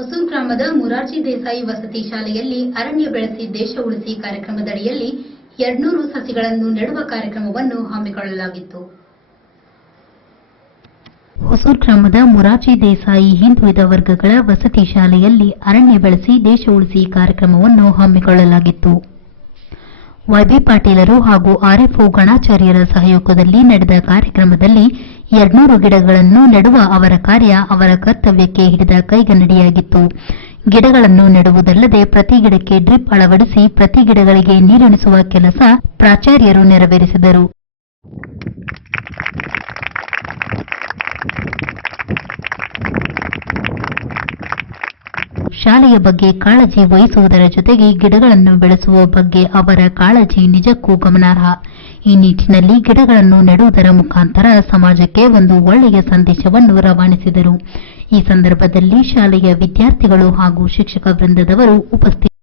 ಹೊಸೂರು ಗ್ರಾಮದ ಮುರಾರ್ಜಿ ದೇಸಾಯಿ ವಸತಿ ಶಾಲೆಯಲ್ಲಿ ಅರಣ್ಯ ಬೆಳೆಸಿ ದೇಶ ಉಳಿಸಿ ಕಾರ್ಯಕ್ರಮದಡಿಯಲ್ಲಿ 200 ಸಸಿಗಳನ್ನು ನೆಡುವ ಕಾರ್ಯಕ್ರಮವನ್ನು ಹಮ್ಮಿಕೊಳ್ಳಲಾಗಿತ್ತು. ಹೊಸೂರು ಗ್ರಾಮದ ಮುರಾರ್ಜಿ ದೇಸಾಯಿ ಹಿಂದುಳಿದ ವರ್ಗಗಳ ವಸತಿ ಶಾಲೆಯಲ್ಲಿ ಅರಣ್ಯ ಬೆಳೆಸಿ ದೇಶ ಉಳಿಸಿ ಕಾರ್ಯಕ್ರಮವನ್ನು ಹಮ್ಮಿಕೊಳ್ಳಲಾಗಿತ್ತು. ವೈಬಿ ಪಾಟೀಲರು ಹಾಗೂ ಆರ್ಎಫ್ಒ ಗಣಾಚಾರ್ಯರ ಸಹಯೋಗದಲ್ಲಿ ನಡೆದ ಕಾರ್ಯಕ್ರಮದಲ್ಲಿ 200 ಗಿಡಗಳನ್ನು ನೆಡುವ ಅವರ ಕಾರ್ಯ ಅವರ ಕರ್ತವ್ಯಕ್ಕೆ ಹಿಡಿದ ಕೈಗನ್ನಡಿಯಾಗಿತ್ತು. ಗಿಡಗಳನ್ನು ನೆಡುವುದಲ್ಲದೆ ಪ್ರತಿ ಗಿಡಕ್ಕೆ ಡ್ರಿಪ್ ಅಳವಡಿಸಿ ಪ್ರತಿ ಗಿಡಗಳಿಗೆ ನೀರುಣಿಸುವ ಕೆಲಸ ಪ್ರಾಚಾರ್ಯರು ನೆರವೇರಿಸಿದರು. ಶಾಲೆಯ ಬಗ್ಗೆ ಕಾಳಜಿ ವಹಿಸುವುದರ ಜೊತೆಗೆ ಗಿಡಗಳನ್ನು ಬೆಳೆಸುವ ಬಗ್ಗೆ ಅವರ ಕಾಳಜಿ ನಿಜಕ್ಕೂ ಗಮನಾರ್ಹ. ಈ ನಿಟ್ಟಿನಲ್ಲಿ ಗಿಡಗಳನ್ನು ನೆಡುವುದರ ಮುಖಾಂತರ ಸಮಾಜಕ್ಕೆ ಒಂದು ಒಳ್ಳೆಯ ಸಂದೇಶವನ್ನು ರವಾನಿಸಿದರು. ಈ ಸಂದರ್ಭದಲ್ಲಿ ಶಾಲೆಯ ವಿದ್ಯಾರ್ಥಿಗಳು ಹಾಗೂ ಶಿಕ್ಷಕ ವೃಂದದವರು ಉಪಸ್ಥಿತರಿದ್ದರು.